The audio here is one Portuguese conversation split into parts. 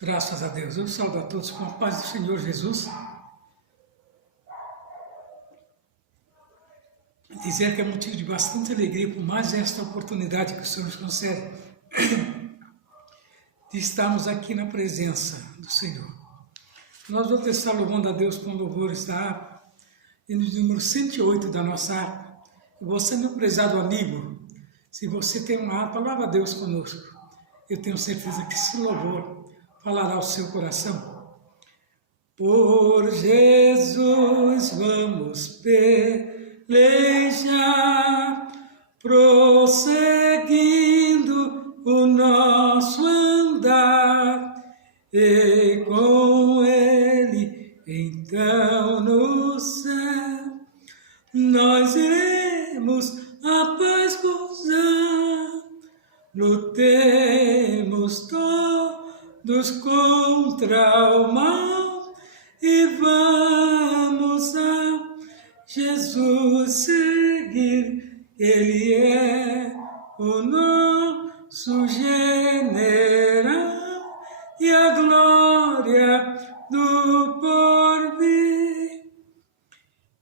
Graças a Deus. Eu saúdo a todos com a paz do Senhor Jesus. Dizer que é motivo de bastante alegria por mais esta oportunidade que o Senhor nos concede de estarmos aqui na presença do Senhor. Nós vamos estar louvando a Deus com louvores da harpa, e no número 108 da nossa harpa. Você, meu prezado amigo, se você tem uma harpa, louva a Deus conosco. Eu tenho certeza que esse louvor falará ao seu coração. Por Jesus vamos pelejar, prosseguindo o nosso andar, e com Ele então no céu nós iremos a paz gozar. Lutemos todos contra o mal e vamos a Jesus seguir. Ele é o nosso general e a glória do porvir.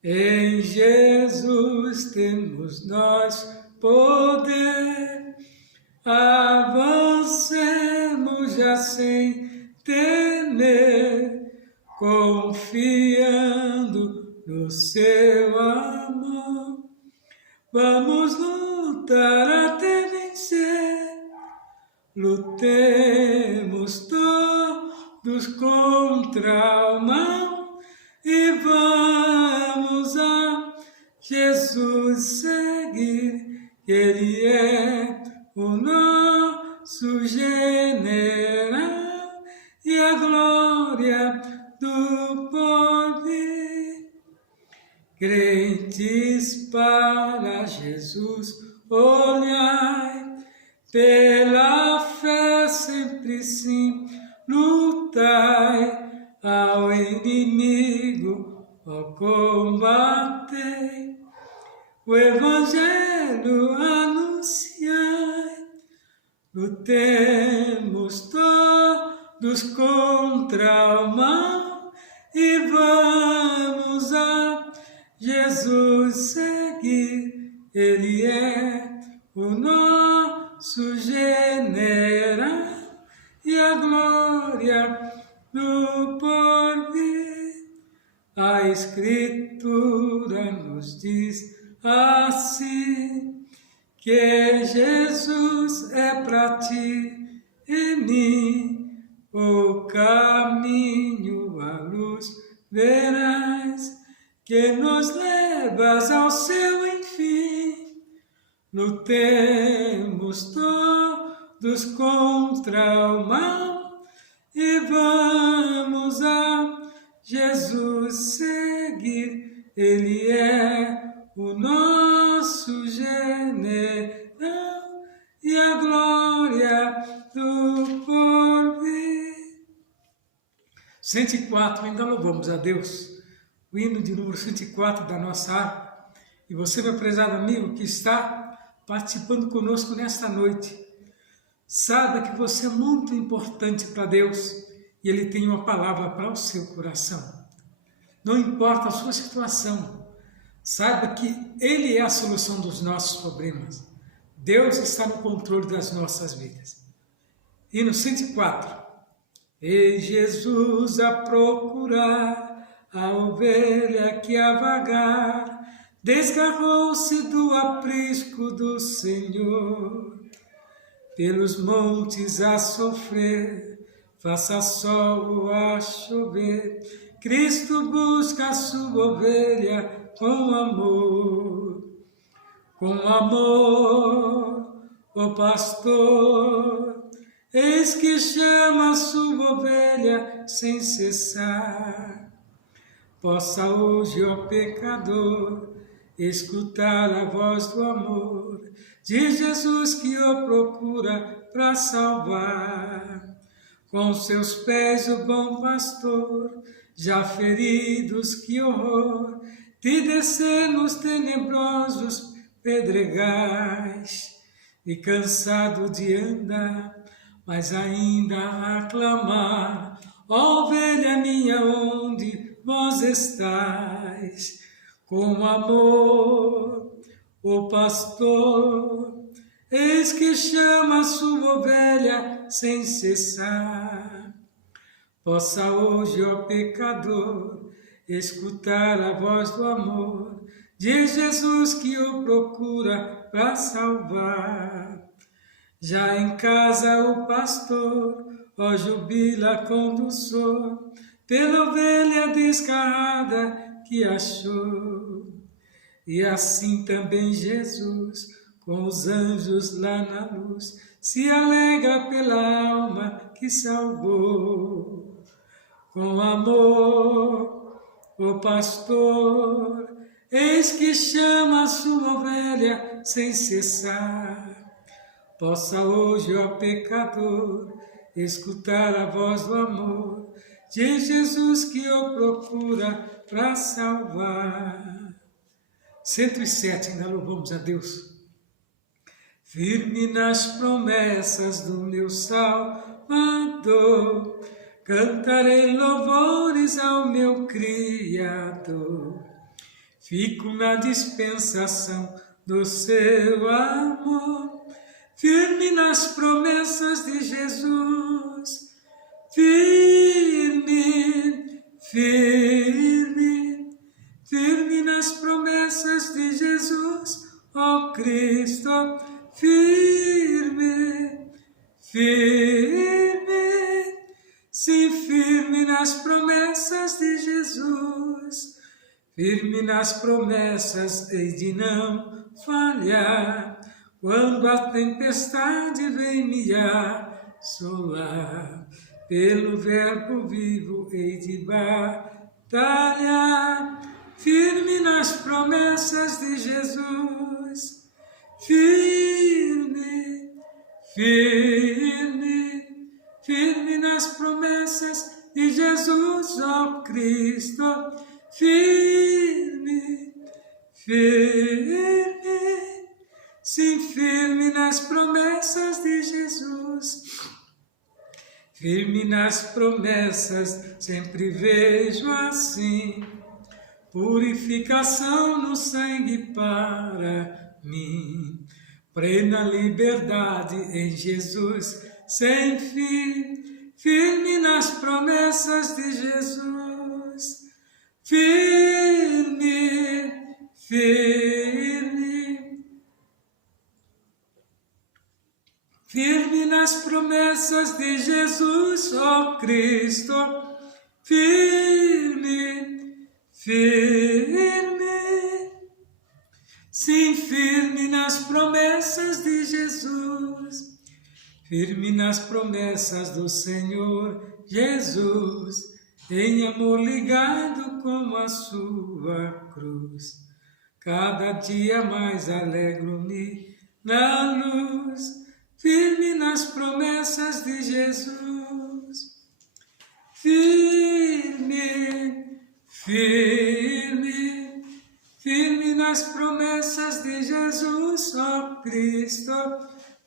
Em Jesus temos nós poder, avancemos já sem temer, confiando no seu amor. Vamos lutar até vencer, lutemos todos contra o mal e vamos a Jesus seguir. Ele é o nosso general e a glória do porvir. Crentes para Jesus, olhai, pela fé sempre sim lutai, ao inimigo ó combatei, o evangelho anunciai. Lutemos todos contra o mal e vamos a Jesus seguir. Ele é o nosso general e a glória do porvir. A Escritura nos diz assim, que Jesus é para ti e mim o caminho, a luz verás, que nos levas ao seu enfim. Lutemos todos contra o mal e vamos a Jesus seguir. Ele é o nosso general e a glória do porvir. 104, ainda louvamos a Deus. O hino de número 104 da nossa harpa. E você, meu prezado amigo, que está participando conosco nesta noite, saiba que você é muito importante para Deus e Ele tem uma palavra para o seu coração. Não importa a sua situação, saiba que Ele é a solução dos nossos problemas. Deus está no controle das nossas vidas. E no 104, e Jesus a procurar a ovelha que a vagar, desgarrou-se do aprisco do Senhor. Pelos montes a sofrer, faça sol ou a chover, Cristo busca a sua ovelha com amor. Com amor, ó pastor, eis que chama a sua ovelha sem cessar. Possa hoje, ó pecador, escutar a voz do amor de Jesus que o procura para salvar. Com seus pés o bom pastor, já feridos, que horror, de descer nos tenebrosos pedregais, e cansado de andar, mas ainda a clamar. Ó ovelha minha, onde vós estais? Com amor, o pastor, eis que chama a sua ovelha sem cessar. Possa hoje, ó pecador, escutar a voz do amor de Jesus que o procura para salvar. Já em casa o pastor, ó jubila condutor, pela ovelha descarrada que achou. E assim também Jesus, com os anjos lá na luz, se alegra pela alma que salvou. Com amor, o pastor, eis que chama a sua ovelha sem cessar. Possa hoje, ó pecador, escutar a voz do amor de Jesus que o procura para salvar. 107, ainda louvamos a Deus. Firme nas promessas do meu Salvador, cantarei louvores ao meu Criador. Fico na dispensação do seu amor, firme nas promessas de Jesus. Firme, firme, firme nas promessas de Jesus, ó Cristo. Firme, firme, sim, firme nas promessas de Jesus. Firme nas promessas, hei de não falhar, quando a tempestade vem me assolar. Pelo verbo vivo hei de batalhar, firme nas promessas de Jesus. Firme, firme, firme nas promessas de Jesus, ó Cristo. Firme, firme, sim, firme nas promessas de Jesus. Firme nas promessas, sempre vejo assim, purificação no sangue para mim. Plena liberdade em Jesus, sem fim, firme nas promessas de Jesus. Firme, firme, firme nas promessas de Jesus, ó Cristo. Firme, firme, sim, firme nas promessas de Jesus. Firme nas promessas do Senhor Jesus, em amor ligado com a sua cruz. Cada dia mais alegro-me na luz, firme nas promessas de Jesus. Firme, firme, firme nas promessas de Jesus, ó Cristo.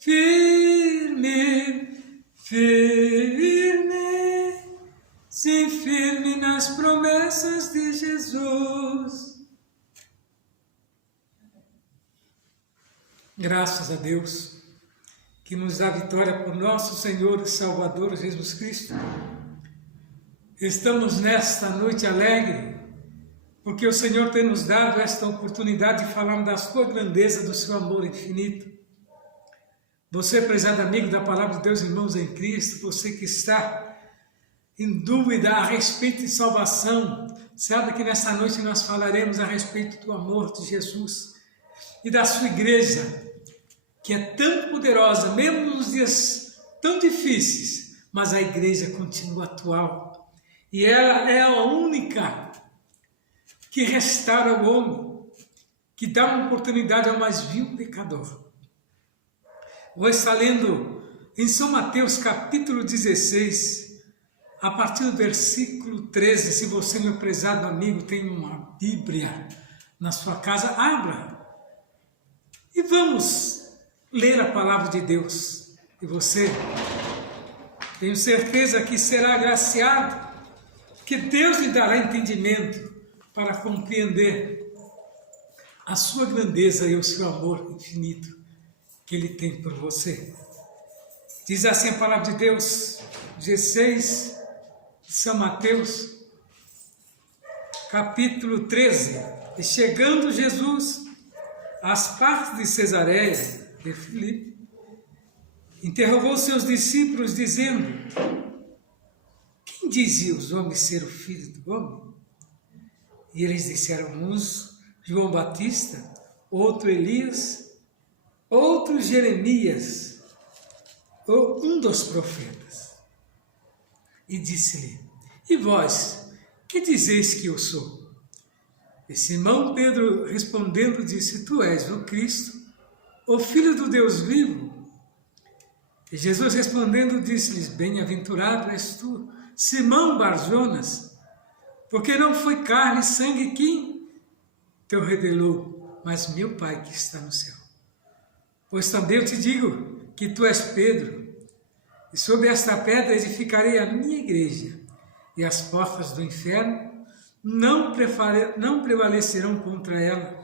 Firme, firme, sim, firme nas promessas de Jesus. Graças a Deus, que nos dá vitória por nosso Senhor e Salvador Jesus Cristo. Estamos nesta noite alegre, porque o Senhor tem nos dado esta oportunidade de falar da sua grandeza, do seu amor infinito. Você, prezado amigo da Palavra de Deus, irmãos em Cristo, você que está em dúvida a respeito de salvação, sabe que nesta noite nós falaremos a respeito do amor de Jesus e da sua igreja, que é tão poderosa, mesmo nos dias tão difíceis, mas a igreja continua atual. E ela é a única que restaura o homem, que dá uma oportunidade ao mais vil pecador. Vou estar lendo em São Mateus capítulo 16, a partir do versículo 13. Se você, meu prezado amigo, tem uma Bíblia na sua casa, abra e vamos ler a palavra de Deus. E você Tenho certeza que será agraciado, que Deus lhe dará entendimento para compreender a sua grandeza e o seu amor infinito que Ele tem por você. Diz assim a palavra de Deus, 16 de São Mateus, capítulo 13. E chegando Jesus às partes de Cesareia de Filipe, interrogou seus discípulos, dizendo: quem dizia os homens ser o Filho do Homem? E eles disseram: uns João Batista, outro Elias, outro Jeremias, ou um dos profetas. E disse-lhe: e vós, que dizeis que eu sou? E Simão Pedro respondendo disse: tu és o Cristo, o Filho do Deus vivo. E Jesus respondendo disse-lhes: bem-aventurado és tu, Simão Bar-Jonas, porque não foi carne e sangue quem te revelou, mas meu Pai que está no céu. Pois também eu te digo que tu és Pedro, e sobre esta pedra edificarei a minha igreja, e as portas do inferno não prevalecerão contra ela.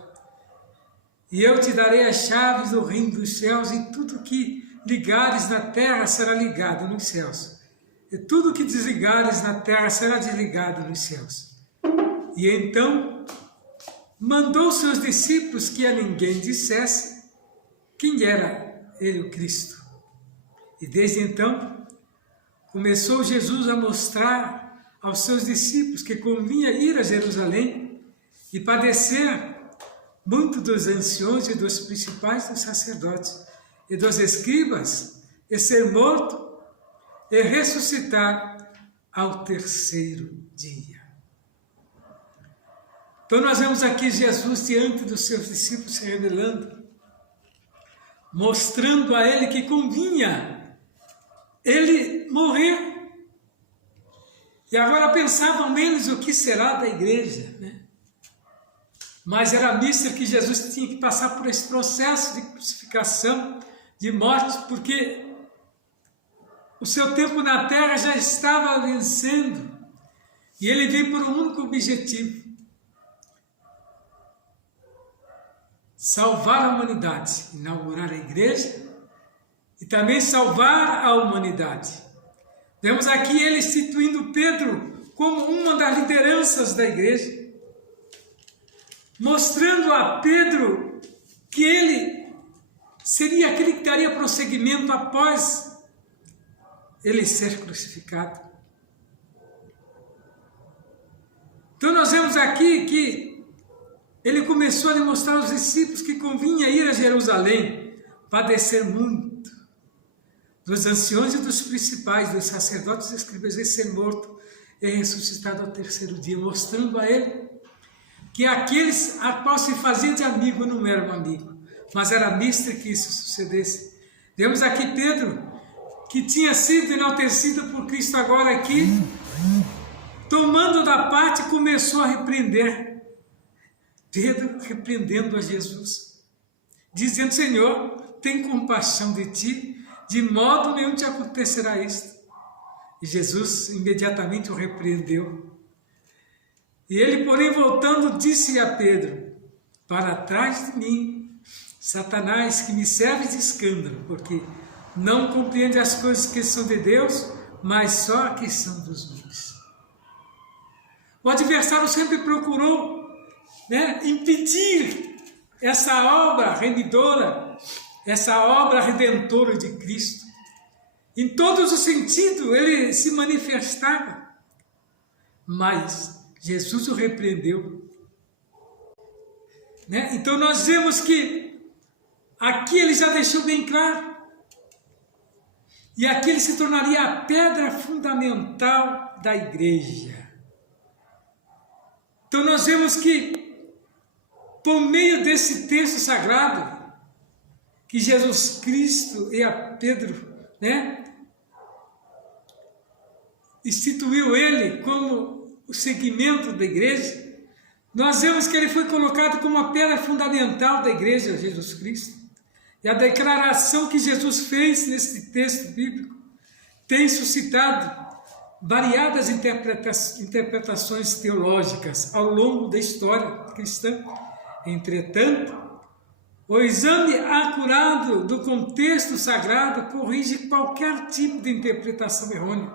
E eu te darei as chaves do reino dos céus, e tudo que ligares na terra será ligado nos céus, e tudo que desligares na terra será desligado nos céus. E então mandou seus discípulos que a ninguém dissesse quem era ele, o Cristo. E desde então começou Jesus a mostrar aos seus discípulos que convinha ir a Jerusalém e padecer muito dos anciões e dos principais dos sacerdotes e dos escribas, e ser morto e ressuscitar ao terceiro dia. Então nós vemos aqui Jesus diante dos seus discípulos se revelando, mostrando a ele que convinha ele morrer. E agora pensavam menos o que será da igreja, né? Mas era místico que Jesus tinha que passar por esse processo de crucificação, de morte, porque o seu tempo na terra já estava vencendo, e ele veio por um único objetivo: salvar a humanidade, inaugurar a igreja e também salvar a humanidade. Vemos aqui ele instituindo Pedro como uma das lideranças da igreja, mostrando a Pedro que ele seria aquele que daria prosseguimento após ele ser crucificado. Então nós vemos aqui que ele começou a mostrar aos discípulos que convinha ir a Jerusalém, padecer muito dos anciões e dos principais, dos sacerdotes e escribas, e ser morto e ressuscitado ao terceiro dia, mostrando a ele que aqueles a qual se fazia de amigo não eram amigo, mas era mister que isso sucedesse. Vemos aqui Pedro, que tinha sido enaltecido por Cristo, agora aqui, tomando da parte, começou a repreender. Pedro repreendendo a Jesus, dizendo: Senhor, tem compaixão de ti, de modo nenhum te acontecerá isto. E Jesus imediatamente o repreendeu. E ele, porém, voltando, disse a Pedro: para trás de mim, Satanás, que me serve de escândalo, porque não compreende as coisas que são de Deus, mas só a que são dos homens. O adversário sempre procurou, impedir essa obra remidora, essa obra redentora de Cristo. Em todos os sentidos ele se manifestava, mas Jesus o repreendeu. Então nós vemos que aqui ele já deixou bem claro, e aqui ele se tornaria a pedra fundamental da igreja. Então nós vemos que, por meio desse texto sagrado, que Jesus Cristo e a Pedro, instituiu ele como o segmento da igreja, nós vemos que ele foi colocado como a pedra fundamental da igreja, Jesus Cristo. E a declaração que Jesus fez nesse texto bíblico, tem suscitado variadas interpretações teológicas ao longo da história cristã. Entretanto, o exame acurado do contexto sagrado corrige qualquer tipo de interpretação errônea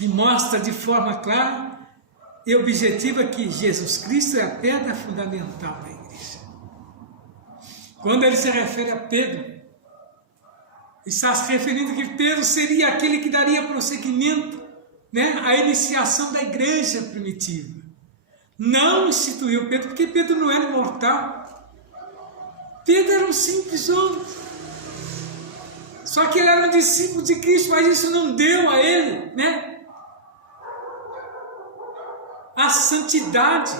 e mostra de forma clara e objetiva que Jesus Cristo é a pedra fundamental da igreja. Quando ele se refere a Pedro, está se referindo que Pedro seria aquele que daria prosseguimento, à iniciação da igreja primitiva. Não instituiu Pedro, porque Pedro não era imortal. Pedro era um simples homem. Só que ele era um discípulo de Cristo, mas isso não deu a ele, a santidade.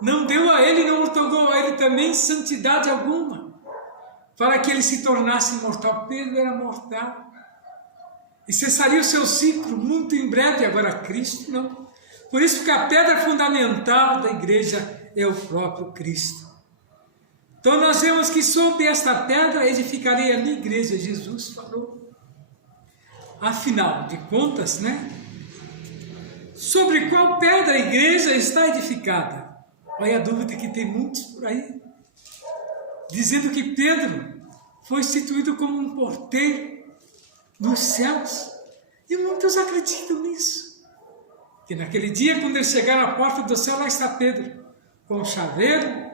Não deu a ele, não otorgou a ele também santidade alguma, para que ele se tornasse imortal. Pedro era mortal. E cessaria o seu ciclo muito em breve, agora Cristo não. Por isso que a pedra fundamental da igreja é o próprio Cristo. Então nós vemos que sobre esta pedra edificarei a minha igreja, Jesus falou. Afinal de contas, sobre qual pedra a igreja está edificada? Olha a dúvida que tem muitos por aí, dizendo que Pedro foi instituído como um porteiro nos céus. E muitos acreditam nisso. Que naquele dia, quando ele chegar à porta do céu, lá está Pedro, com o chaveiro,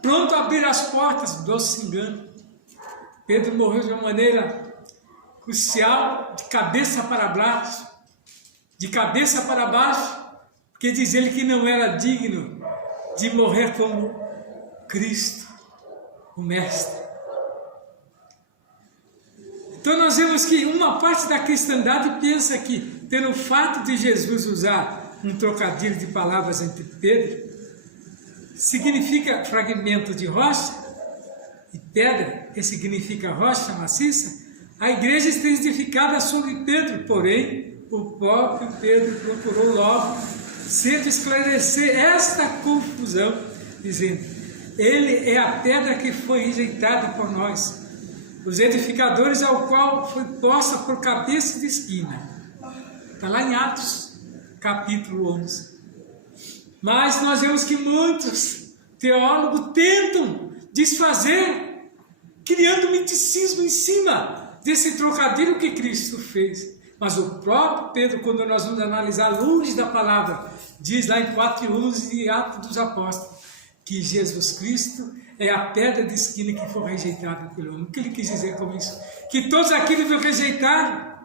pronto a abrir as portas. Doce engano. Pedro morreu de uma maneira crucial, de cabeça para baixo. Porque diz ele que não era digno de morrer como Cristo, o Mestre. Então nós vemos que uma parte da cristandade pensa que, pelo fato de Jesus usar um trocadilho de palavras entre Pedro, significa fragmento de rocha, e pedra, que significa rocha maciça, a igreja está edificada sobre Pedro, porém, o próprio Pedro procurou logo cedo esclarecer esta confusão, dizendo: ele é a pedra que foi rejeitada por nós, os edificadores, ao qual foi posta por cabeça de esquina. Está lá em Atos, capítulo 11. Mas nós vemos que muitos teólogos tentam desfazer, criando misticismo em cima desse trocadilho que Cristo fez. Mas o próprio Pedro, quando nós vamos analisar a luz da palavra, diz lá em 4:11 de Atos dos Apóstolos, que Jesus Cristo é a pedra de esquina que foi rejeitada pelo homem. O que ele quis dizer com isso? Que todos aqueles o rejeitaram.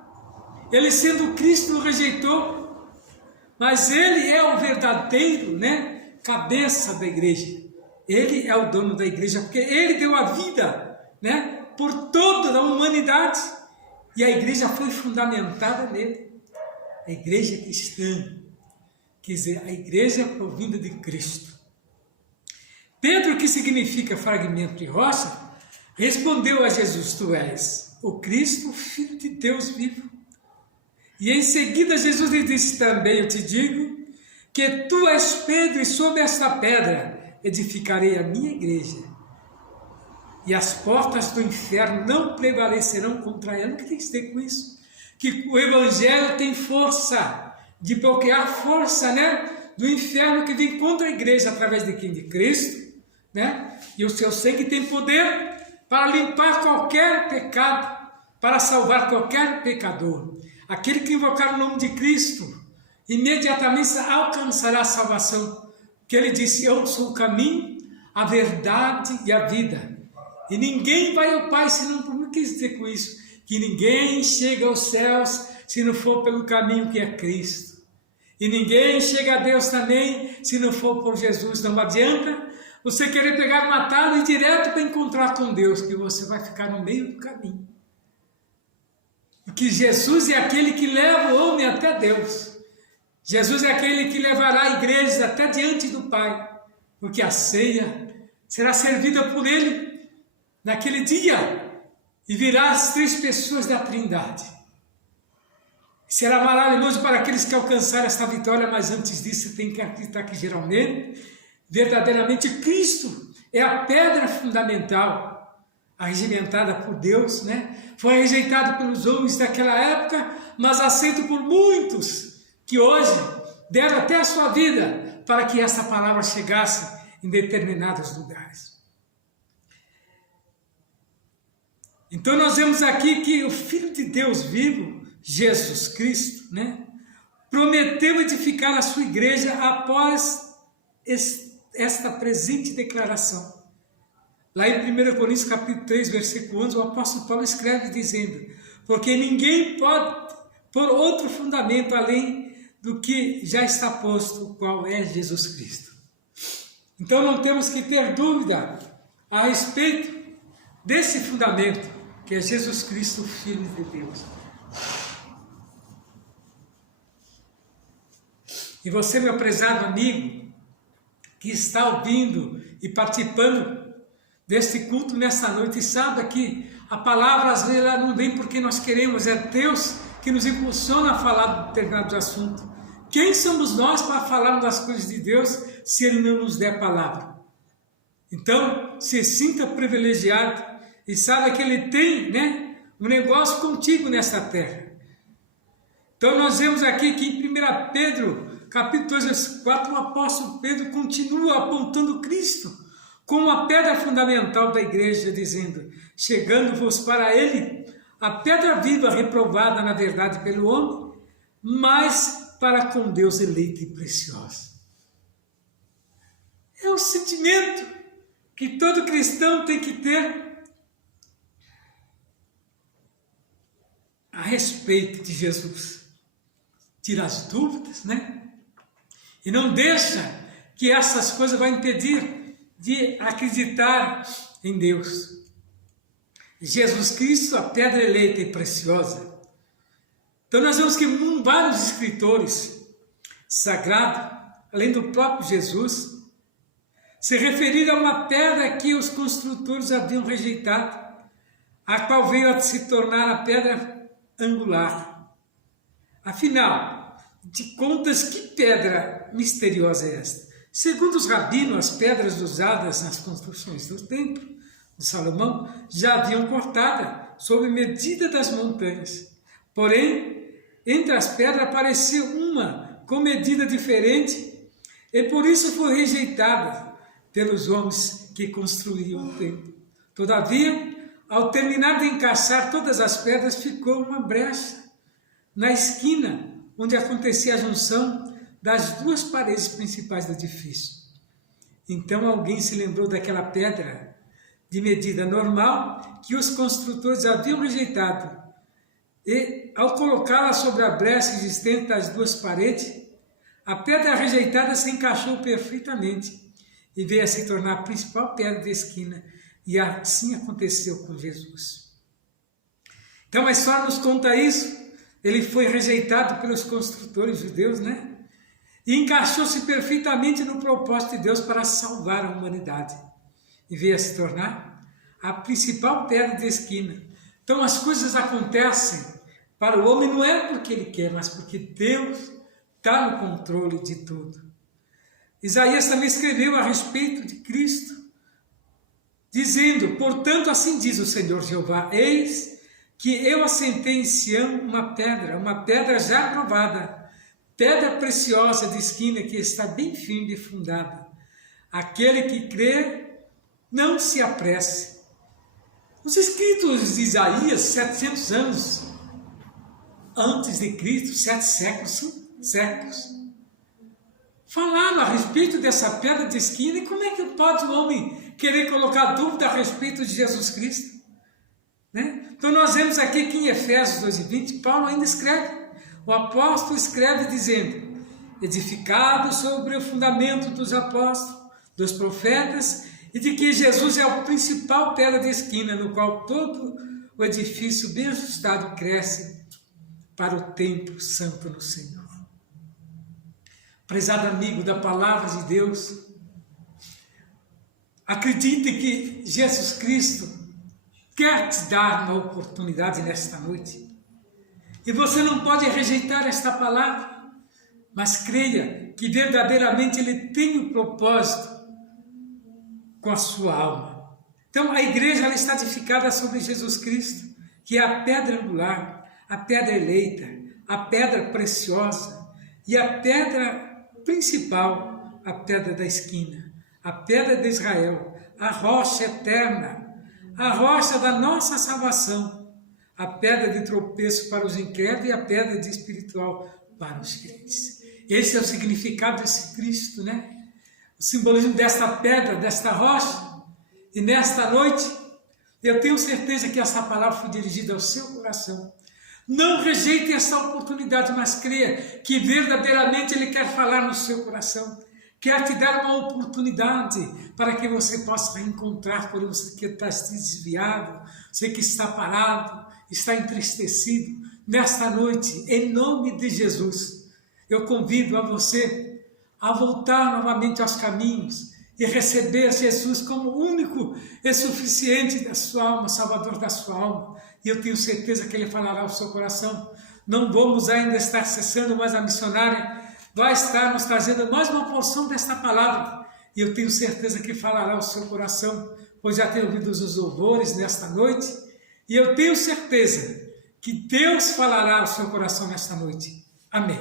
Ele, sendo Cristo, o rejeitou. Mas ele é o verdadeiro, cabeça da igreja. Ele é o dono da igreja, porque ele deu a vida, por toda a humanidade. E a igreja foi fundamentada nele. A igreja cristã, quer dizer, a igreja provinda de Cristo. Pedro, que significa fragmento de rocha, respondeu a Jesus: tu és o Cristo, o Filho de Deus vivo. E em seguida Jesus lhe disse também: eu te digo que tu és Pedro, e sobre esta pedra edificarei a minha igreja, e as portas do inferno não prevalecerão contra ela. O que tem que dizer com isso? Que o evangelho tem força de bloquear a força, do inferno que vem contra a igreja através de quem? De Cristo, e o seu sangue tem poder para limpar qualquer pecado, para salvar qualquer pecador. Aquele que invocar o nome de Cristo imediatamente alcançará a salvação, porque ele disse: eu sou o caminho, a verdade e a vida, e ninguém vai ao Pai senão por mim. O que quer dizer com isso? Que ninguém chega aos céus se não for pelo caminho que é Cristo, e ninguém chega a Deus também se não for por Jesus. Não adianta você querer pegar uma atalho e ir direto para encontrar com Deus, que você vai ficar no meio do caminho. Porque Jesus é aquele que leva o homem até Deus. Jesus é aquele que levará a igreja até diante do Pai, porque a ceia será servida por ele naquele dia, e virá as 3 pessoas da Trindade. Será maravilhoso para aqueles que alcançaram esta vitória, mas antes disso você tem que acreditar que verdadeiramente Cristo é a pedra fundamental. arregimentada por Deus, né? Foi rejeitado pelos homens daquela época, mas aceito por muitos que hoje deram até a sua vida para que essa palavra chegasse em determinados lugares. Então nós vemos aqui que o Filho de Deus vivo, Jesus Cristo, né, prometeu edificar a sua igreja após esta presente declaração. Lá em 1 Coríntios capítulo 3, versículo 11, o apóstolo Paulo escreve dizendo: porque ninguém pode pôr outro fundamento além do que já está posto, o qual é Jesus Cristo. Então não temos que ter dúvida a respeito desse fundamento, que é Jesus Cristo, Filho de Deus. E você, meu prezado amigo, que está ouvindo e participando deste culto nesta noite, sabe que a palavra às vezes ela não vem porque nós queremos, é Deus que nos impulsiona a falar de determinados assuntos. Quem somos nós para falar das coisas de Deus se Ele não nos der a palavra? Então, se sinta privilegiado e saiba que Ele tem, né, um negócio contigo nesta terra. Então nós vemos aqui que em 1 Pedro, capítulo 2, versículo 4, o apóstolo Pedro continua apontando Cristo como a pedra fundamental da igreja, dizendo: chegando-vos para Ele, a pedra viva reprovada na verdade pelo homem, mas para com Deus eleita e preciosa. É o sentimento que todo cristão tem que ter a respeito de Jesus. Tira as dúvidas, né? E não deixa que essas coisas vão impedir de acreditar em Deus. Jesus Cristo, a pedra eleita e preciosa. Então nós vemos que vários escritores sagrados, além do próprio Jesus, se referiram a uma pedra que os construtores haviam rejeitado, a qual veio a se tornar a pedra angular. Afinal de contas, que pedra misteriosa é esta? Segundo os rabinos, as pedras usadas nas construções do templo de Salomão já haviam cortada sob medida das montanhas. Porém, entre as pedras apareceu uma com medida diferente e por isso foi rejeitada pelos homens que construíam o templo. Todavia, ao terminar de encaixar todas as pedras, ficou uma brecha na esquina onde acontecia a junção das duas paredes principais do edifício. Então alguém se lembrou daquela pedra de medida normal que os construtores haviam rejeitado e, ao colocá-la sobre a brecha existente das duas paredes, a pedra rejeitada se encaixou perfeitamente e veio a se tornar a principal pedra da esquina, e assim aconteceu com Jesus. Então a história nos conta isso. Ele foi rejeitado pelos construtores judeus, né? E encaixou-se perfeitamente no propósito de Deus para salvar a humanidade. E veio a se tornar a principal pedra da esquina. Então as coisas acontecem para o homem não é porque ele quer, mas porque Deus está no controle de tudo. Isaías também escreveu a respeito de Cristo, dizendo: portanto assim diz o Senhor Jeová, eis que eu assentei em Sião uma pedra já provada, pedra preciosa de esquina que está bem firme e fundada. Aquele que crê, não se apresse. Os escritos de Isaías, 700 anos antes de Cristo, 7 séculos, falaram a respeito dessa pedra de esquina. E como é que pode o homem querer colocar dúvida a respeito de Jesus Cristo? Né? Então nós vemos aqui que em Efésios 2:20, Paulo ainda escreve, o apóstolo escreve dizendo: edificado sobre o fundamento dos apóstolos, dos profetas, e de que Jesus é o principal pedra de esquina, no qual todo o edifício bem ajustado cresce para o templo santo no Senhor. Prezado amigo da palavra de Deus, acredite que Jesus Cristo quer te dar uma oportunidade nesta noite. E você não pode rejeitar esta palavra, mas creia que verdadeiramente Ele tem um propósito com a sua alma. Então a igreja ela está edificada sobre Jesus Cristo, que é a pedra angular, a pedra eleita, a pedra preciosa e a pedra principal, a pedra da esquina, a pedra de Israel, a rocha eterna, a rocha da nossa salvação, a pedra de tropeço para os incrédulos e a pedra de espiritual para os crentes. Esse é o significado desse Cristo, né? O simbolismo desta pedra, desta rocha. E nesta noite, eu tenho certeza que essa palavra foi dirigida ao seu coração. Não rejeite essa oportunidade, mas creia que verdadeiramente Ele quer falar no seu coração. Quer te dar uma oportunidade para que você possa reencontrar por você que está desviado, você que está parado, está entristecido. Nesta noite, em nome de Jesus, eu convido a você a voltar novamente aos caminhos e receber Jesus como o único e suficiente da sua alma, Salvador da sua alma. E eu tenho certeza que Ele falará ao seu coração. Não vamos ainda estar cessando, mas a missionária vai estar nos trazendo mais uma porção desta palavra. E eu tenho certeza que falará ao seu coração, pois já tenho ouvido os louvores nesta noite. E eu tenho certeza que Deus falará ao seu coração nesta noite. Amém.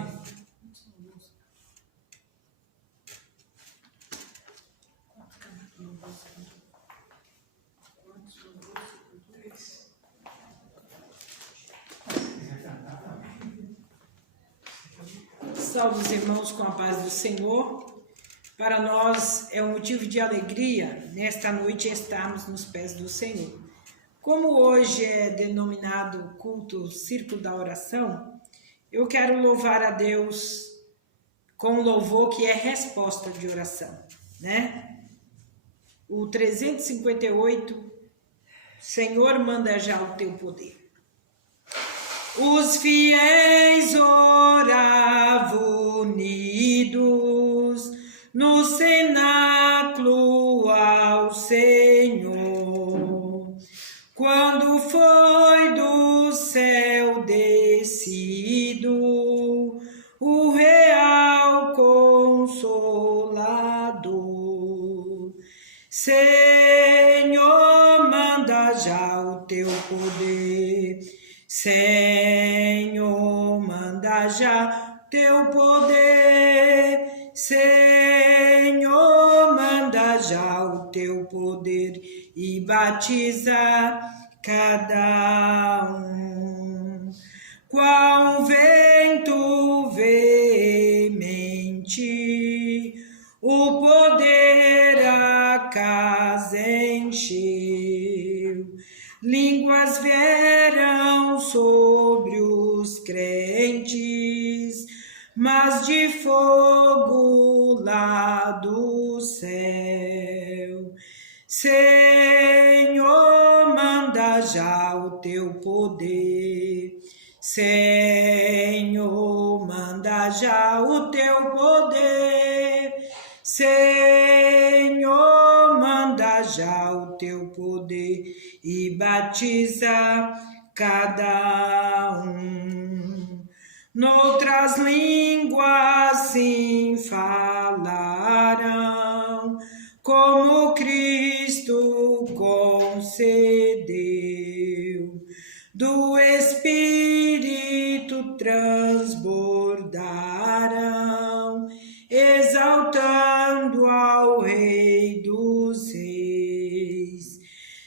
Salve os irmãos com a paz do Senhor. Para nós é um motivo de alegria nesta noite estarmos nos pés do Senhor. Como hoje é denominado culto Círculo da Oração, eu quero louvar a Deus com um louvor que é resposta de oração, né? O 358, Senhor, manda já o teu poder. Os fiéis oravam unidos no cenáculo ao Senhor, quando foi do céu descido o real Consolador. Senhor, manda já o teu poder. Senhor, manda já teu poder. Senhor, manda já o teu poder e batiza cada um. Qual vento veemente, o poder a casa encheu. Línguas vieram sobre os crentes, mas de fogo lá do céu. Senhor, manda já o teu poder. Senhor, manda já o teu poder. Senhor, manda já o teu poder e batiza cada um. Noutras línguas sim falarão, como Cristo concedeu. Do Espírito transbordarão, exaltando ao Rei dos Reis.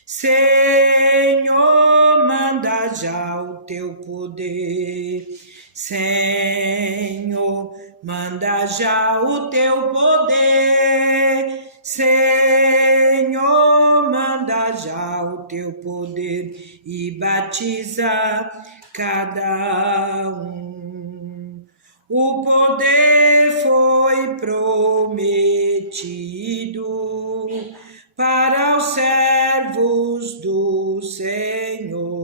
Senhor, manda já o teu poder. Senhor, manda já o teu poder. Senhor, manda já o teu poder e batiza cada um. O poder foi prometido para os servos do Senhor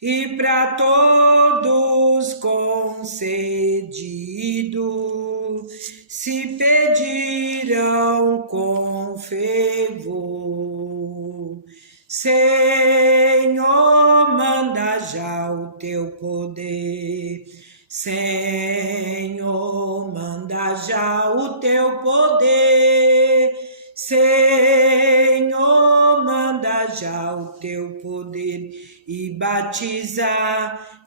e para todos concedido, se pedirão com fervor. Senhor, manda já o teu poder. Senhor, manda já o teu poder. Senhor, teu poder e batiza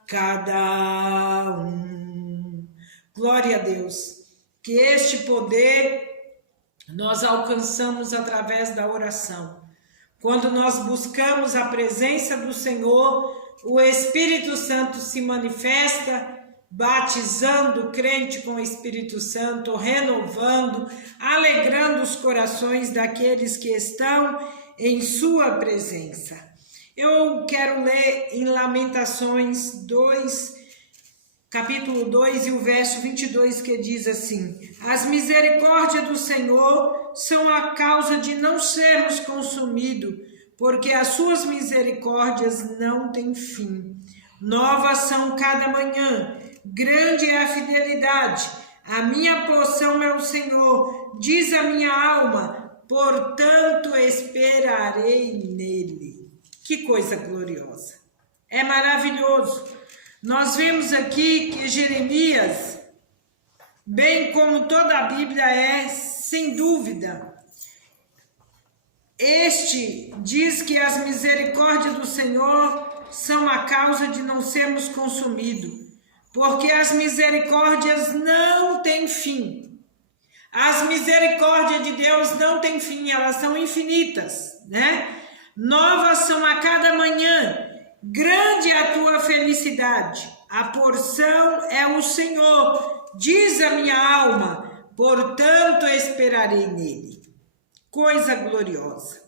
cada um. Glória a Deus, que este poder nós alcançamos através da oração. Quando nós buscamos a presença do Senhor, o Espírito Santo se manifesta, batizando o crente com o Espírito Santo, renovando, alegrando os corações daqueles que estão em sua presença. Eu quero ler em Lamentações 2, capítulo 2 e o verso 22, que diz assim: as misericórdias do Senhor são a causa de não sermos consumidos, porque as suas misericórdias não têm fim. Novas são cada manhã, grande é a fidelidade. A minha porção é o Senhor, diz a minha alma, portanto esperarei nele. Que coisa gloriosa! É maravilhoso. Nós vemos aqui que Jeremias, bem como toda a Bíblia é, sem dúvida, este diz que as misericórdias do Senhor são a causa de não sermos consumidos, porque as misericórdias não têm fim. As misericórdias de Deus não têm fim, elas são infinitas, né? Novas são a cada manhã, grande é a tua felicidade, a porção é o Senhor, diz a minha alma, portanto esperarei nele. Coisa gloriosa.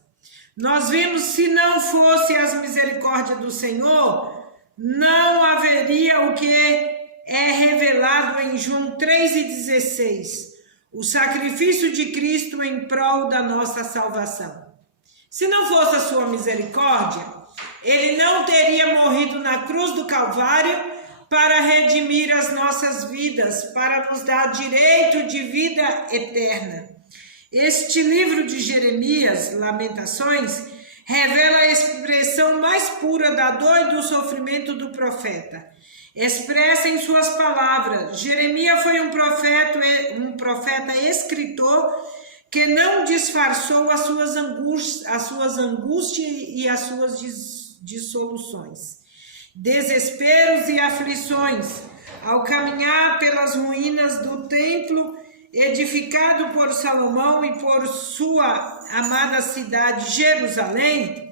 Nós vimos, se não fosse as misericórdias do Senhor, não haveria o que é revelado em João 3,16, o sacrifício de Cristo em prol da nossa salvação. Se não fosse a sua misericórdia, ele não teria morrido na cruz do Calvário para redimir as nossas vidas, para nos dar direito de vida eterna. Este livro de Jeremias, Lamentações, revela a expressão mais pura da dor e do sofrimento do profeta. Expressa em suas palavras. Jeremias foi um profeta escritor que não disfarçou as suas angústias e as suas dissoluções, desesperos e aflições, ao caminhar pelas ruínas do templo edificado por Salomão e por sua amada cidade Jerusalém,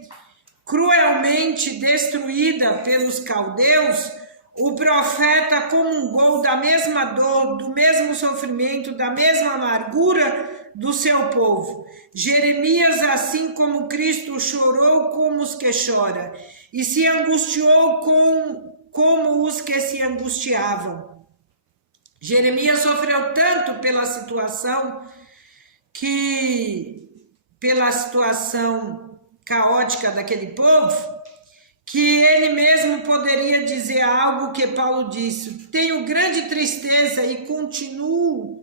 cruelmente destruída pelos caldeus. O profeta comungou da mesma dor, do mesmo sofrimento, da mesma amargura do seu povo. Jeremias, assim como Cristo, chorou como os que choram, e se angustiou como os que se angustiavam. Jeremias sofreu tanto pela situação caótica daquele povo, que ele mesmo poderia dizer algo que Paulo disse: tenho grande tristeza e continuo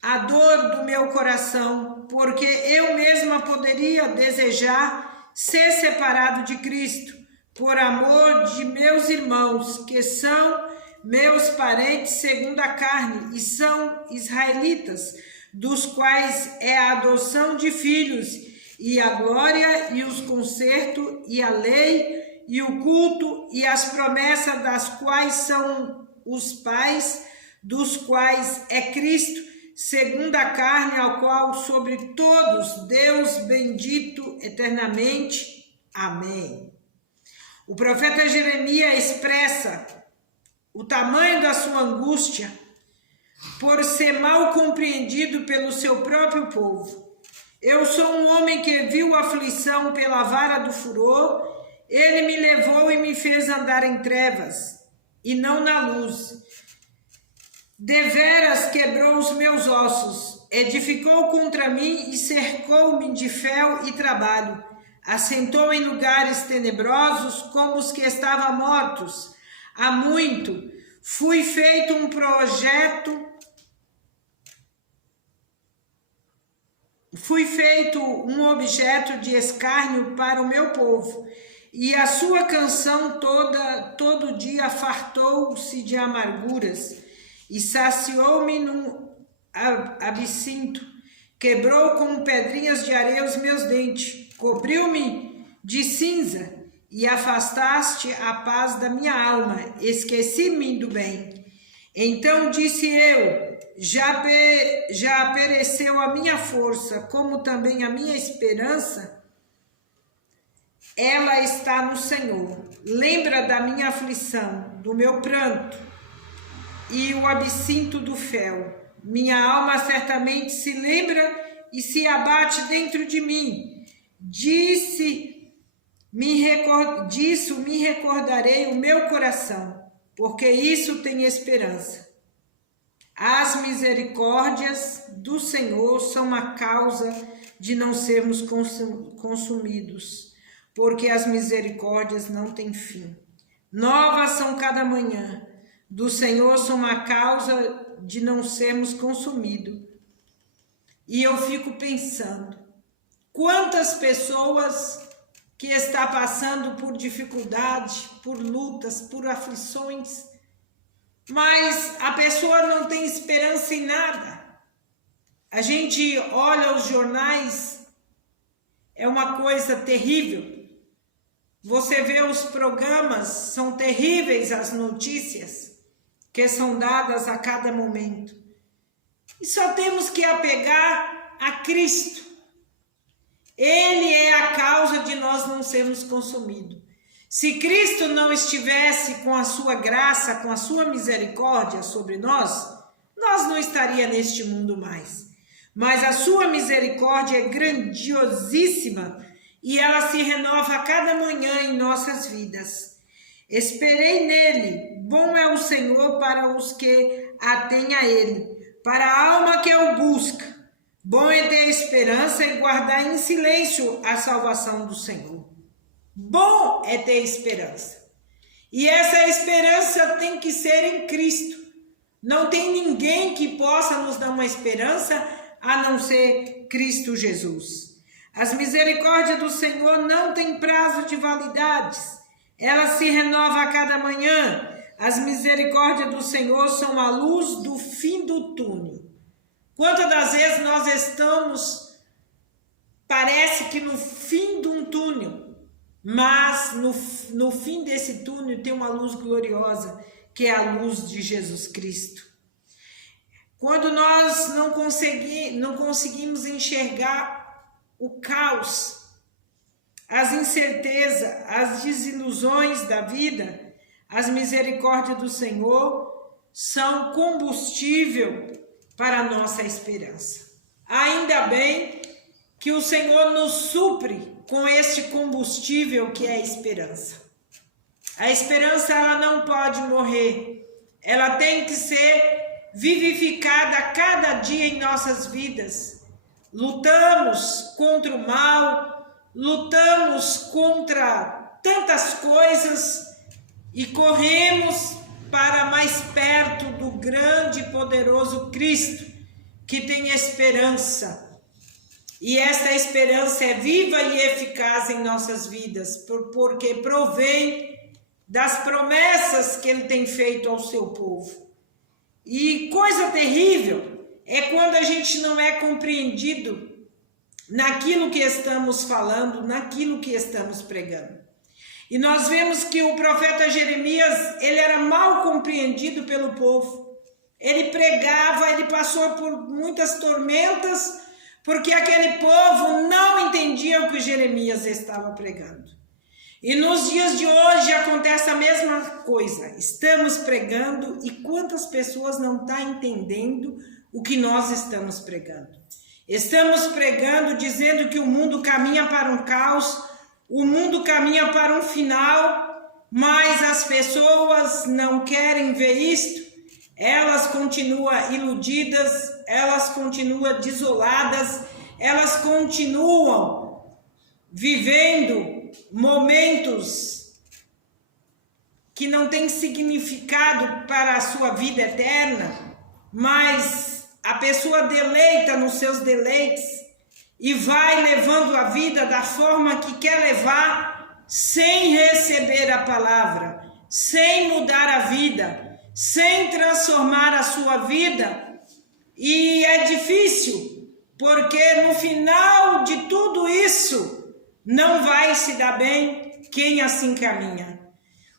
a dor do meu coração, porque eu mesma poderia desejar ser separado de Cristo, por amor de meus irmãos, que são meus parentes segundo a carne, e são israelitas, dos quais é a adoção de filhos, e a glória, e os concertos, e a lei, e o culto, e as promessas, das quais são os pais, dos quais é Cristo, segundo a carne, ao qual sobre todos Deus bendito eternamente. Amém. O profeta Jeremias expressa o tamanho da sua angústia por ser mal compreendido pelo seu próprio povo. Eu sou um homem que viu aflição pela vara do furor. Ele me levou e me fez andar em trevas e não na luz. Deveras quebrou os meus ossos, edificou contra mim e cercou-me de fel e trabalho. Assentou em lugares tenebrosos como os que estavam mortos. Há muito fui feito um objeto de escárnio para o meu povo, e a sua canção todo dia fartou-se de amarguras, e saciou-me num absinto, quebrou como pedrinhas de areia os meus dentes, cobriu-me de cinza, e afastaste a paz da minha alma, esqueci-me do bem. Então disse eu, já pereceu a minha força, como também a minha esperança, ela está no Senhor. Lembra da minha aflição, do meu pranto e o absinto do fel. Minha alma certamente se lembra e se abate dentro de mim. Disso me recordarei o meu coração, porque isso tem esperança. As misericórdias do Senhor são a causa de não sermos consumidos, porque as misericórdias não têm fim. Novas são cada manhã. Do Senhor são a causa de não sermos consumidos. E eu fico pensando, quantas pessoas que estão passando por dificuldade, por lutas, por aflições, mas a pessoa não tem esperança em nada. A gente olha os jornais, é uma coisa terrível. Você vê os programas, são terríveis as notícias que são dadas a cada momento. E só temos que apegar a Cristo. Ele é a causa de nós não sermos consumidos. Se Cristo não estivesse com a sua graça, com a sua misericórdia sobre nós, nós não estaríamos neste mundo mais. Mas a sua misericórdia é grandiosíssima e ela se renova a cada manhã em nossas vidas. Esperei nele, bom é o Senhor para os que atêm a ele, para a alma que o busca. Bom é ter esperança e guardar em silêncio a salvação do Senhor. Bom é ter esperança. E essa esperança tem que ser em Cristo. Não tem ninguém que possa nos dar uma esperança a não ser Cristo Jesus. As misericórdias do Senhor não têm prazo de validades. Ela se renova a cada manhã. As misericórdias do Senhor são a luz do fim do túnel. Quantas das vezes nós estamos, parece que no fim de um túnel, mas no fim desse túnel tem uma luz gloriosa, que é a luz de Jesus Cristo. Quando nós não conseguimos enxergar o caos, as incertezas, as desilusões da vida, as misericórdias do Senhor são combustível para a nossa esperança. Ainda bem que o Senhor nos supre com este combustível que é a esperança. A esperança, ela não pode morrer. Ela tem que ser vivificada a cada dia em nossas vidas. Lutamos contra o mal, lutamos contra tantas coisas e corremos para mais perto do grande e poderoso Cristo, que tem esperança. E esta esperança é viva e eficaz em nossas vidas, porque provém das promessas que Ele tem feito ao seu povo. E coisa terrível é quando a gente não é compreendido naquilo que estamos falando, naquilo que estamos pregando. E nós vemos que o profeta Jeremias, ele era mal compreendido pelo povo. Ele pregava, ele passou por muitas tormentas, porque aquele povo não entendia o que Jeremias estava pregando. E nos dias de hoje acontece a mesma coisa. Estamos pregando e quantas pessoas não estão entendendo o que nós estamos pregando? Estamos pregando dizendo que o mundo caminha para um caos, o mundo caminha para um final, mas as pessoas não querem ver isto. Elas continuam iludidas, elas continuam desoladas, elas continuam vivendo momentos que não têm significado para a sua vida eterna, mas a pessoa deleita nos seus deleites e vai levando a vida da forma que quer levar, sem receber a palavra, sem mudar a vida, sem transformar a sua vida. E é difícil, porque no final de tudo isso, não vai se dar bem quem assim caminha.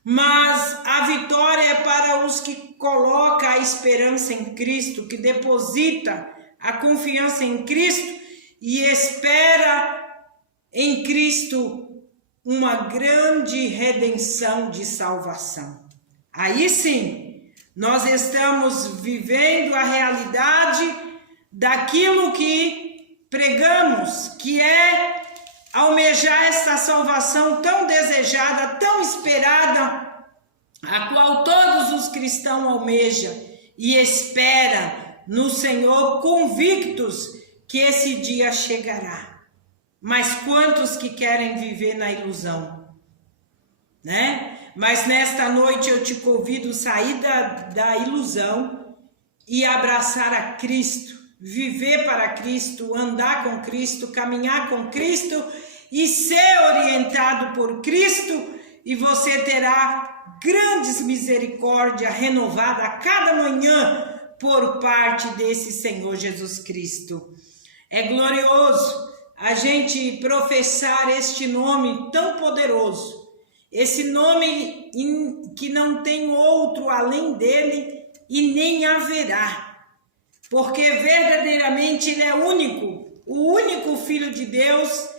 Mas a vitória é para os que colocam a esperança em Cristo, que deposita a confiança em Cristo e espera em Cristo uma grande redenção de salvação. Aí sim, nós estamos vivendo a realidade daquilo que pregamos, que é almejar essa salvação tão desejada, tão esperada, a qual todos os cristãos almejam e esperam no Senhor, convictos que esse dia chegará. Mas quantos que querem viver na ilusão, né? Mas nesta noite eu te convido a sair da ilusão e abraçar a Cristo, viver para Cristo, andar com Cristo, caminhar com Cristo e ser orientado por Cristo, e você terá grandes misericórdias renovadas a cada manhã por parte desse Senhor Jesus Cristo. É glorioso a gente professar este nome tão poderoso, esse nome que não tem outro além dele e nem haverá, porque verdadeiramente ele é único, o único Filho de Deus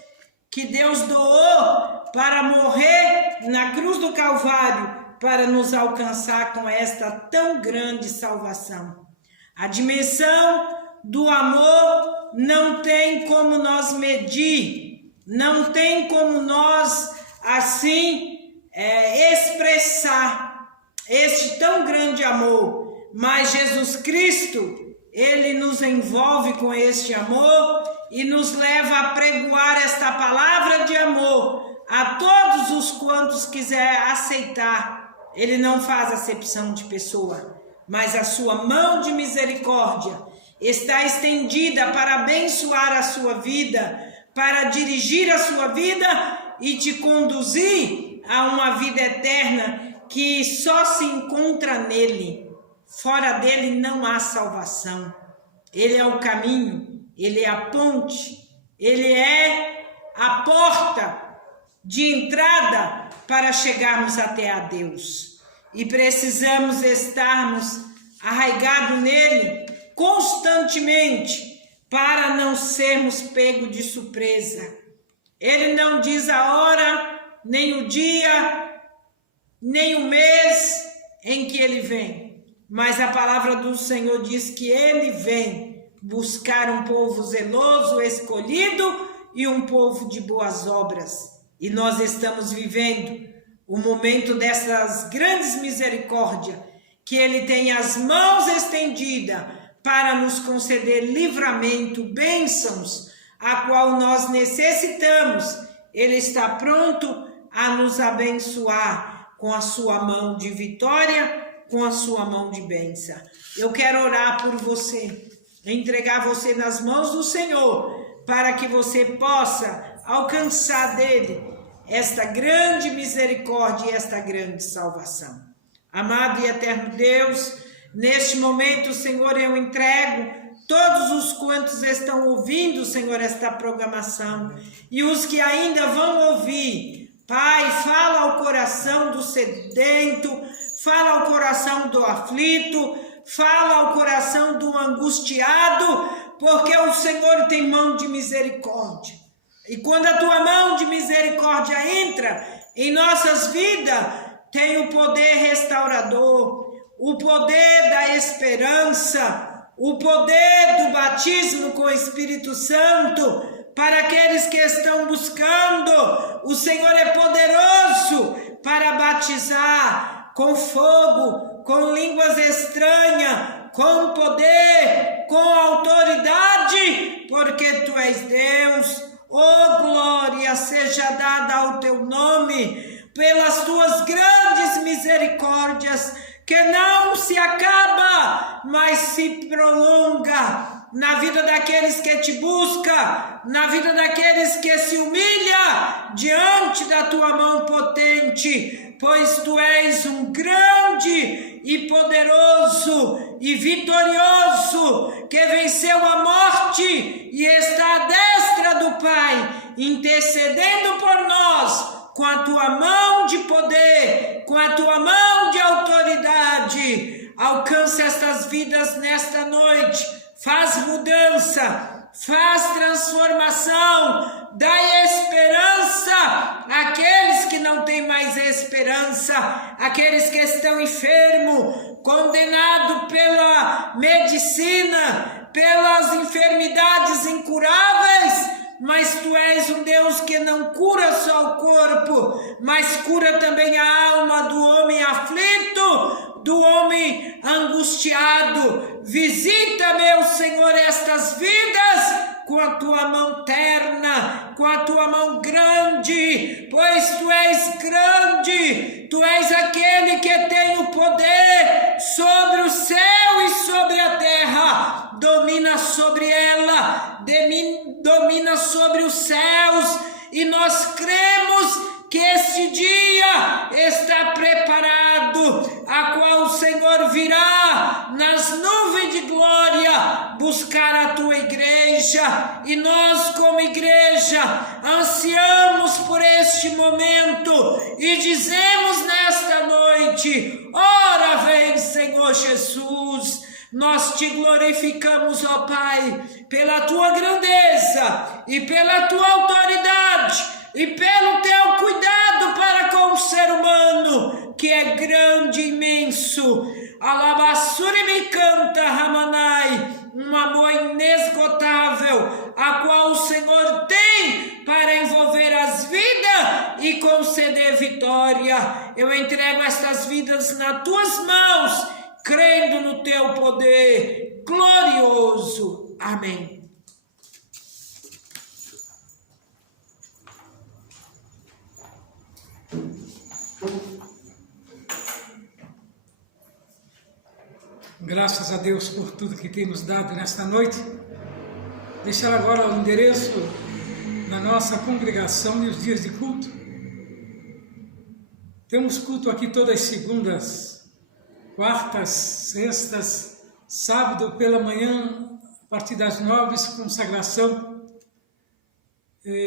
que Deus doou para morrer na cruz do Calvário para nos alcançar com esta tão grande salvação. A dimensão do amor não tem como nós medir, não tem como nós assim expressar este tão grande amor, mas Jesus Cristo, ele nos envolve com este amor e nos leva a pregoar esta palavra de amor a todos os quantos quiser aceitar. Ele não faz acepção de pessoa, mas a sua mão de misericórdia está estendida para abençoar a sua vida, para dirigir a sua vida e te conduzir a uma vida eterna que só se encontra nele. Fora dele não há salvação. Ele é o caminho, ele é a ponte, ele é a porta de entrada para chegarmos até a Deus. E precisamos estarmos arraigados nele constantemente para não sermos pegos de surpresa. Ele não diz a hora, nem o dia, nem o mês em que ele vem, mas a palavra do Senhor diz que ele vem buscar um povo zeloso, escolhido e um povo de boas obras. E nós estamos vivendo o momento dessas grandes misericórdias, que ele tem as mãos estendidas para nos conceder livramento, bênçãos, a qual nós necessitamos. Ele está pronto a nos abençoar com a sua mão de vitória, com a sua mão de bênção. Eu quero orar por você, entregar você nas mãos do Senhor, para que você possa alcançar dele esta grande misericórdia e esta grande salvação. Amado e eterno Deus, neste momento, Senhor, eu entrego todos os quantos estão ouvindo, Senhor, esta programação, e os que ainda vão ouvir. Pai, fala ao coração do sedento, fala ao coração do aflito, fala ao coração do angustiado, porque o Senhor tem mão de misericórdia. E quando a tua mão de misericórdia entra em nossas vidas, tem o poder restaurador, o poder da esperança, o poder do batismo com o Espírito Santo. Para aqueles que estão buscando, o Senhor é poderoso para batizar com fogo, com línguas estranhas, com poder, com autoridade, porque tu és Deus. Oh, glória seja dada ao teu nome, pelas tuas grandes misericórdias, que não se acaba, mas se prolonga na vida daqueles que te buscam, na vida daqueles que se humilham diante da tua mão potente, pois tu és um grande e poderoso e vitorioso, que venceu a morte e está à destra do Pai, intercedendo por nós, com a tua mão de poder, com a tua mão de autoridade. Alcança estas vidas nesta noite, faz mudança, faz transformação, dá esperança àqueles que não têm mais esperança, aqueles que estão enfermos, condenados pela medicina, pelas enfermidades incuráveis. Mas tu és um Deus que não cura só o corpo, mas cura também a alma do homem aflito, do homem angustiado. Visita, meu Senhor, estas vidas com a tua mão terna, com a tua mão grande, pois tu és grande, tu és aquele que tem o poder sobre o céu e sobre a terra, domina sobre ela, domina sobre os céus, e nós cremos que este dia está preparado, a qual o Senhor virá nas nuvens de glória buscar a tua igreja, e nós como igreja ansiamos por este momento e dizemos nesta noite: ora vem, Senhor Jesus. Nós te glorificamos, ó Pai, pela tua grandeza e pela tua autoridade e pelo teu cuidado para com o ser humano, que é grande e imenso. Alabassuri me canta, Ramanai, um amor inesgotável, a qual o Senhor tem para envolver as vidas e conceder vitória. Eu entrego estas vidas nas tuas mãos, crendo no teu poder glorioso. Amém. Graças a Deus por tudo que tem nos dado nesta noite. Deixar agora o endereço na nossa congregação e os dias de culto. Temos culto aqui todas as segundas, quartas, sextas, sábado pela manhã, a partir das 9, consagração.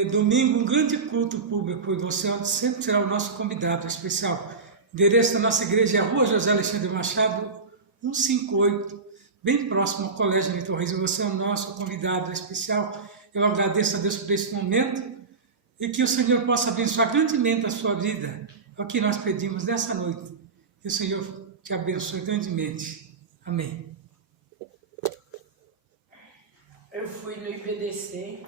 Domingo, um grande culto público, e você sempre será o nosso convidado especial. Endereço da nossa igreja é a Rua José Alexandre Machado, 158, bem próximo ao Colégio Newton Reis. Você é o nosso convidado especial. Eu agradeço a Deus por esse momento e que o Senhor possa abençoar grandemente a sua vida. É o que nós pedimos nessa noite. Que o Senhor te abençoe grandemente. Amém. Eu fui no IBDC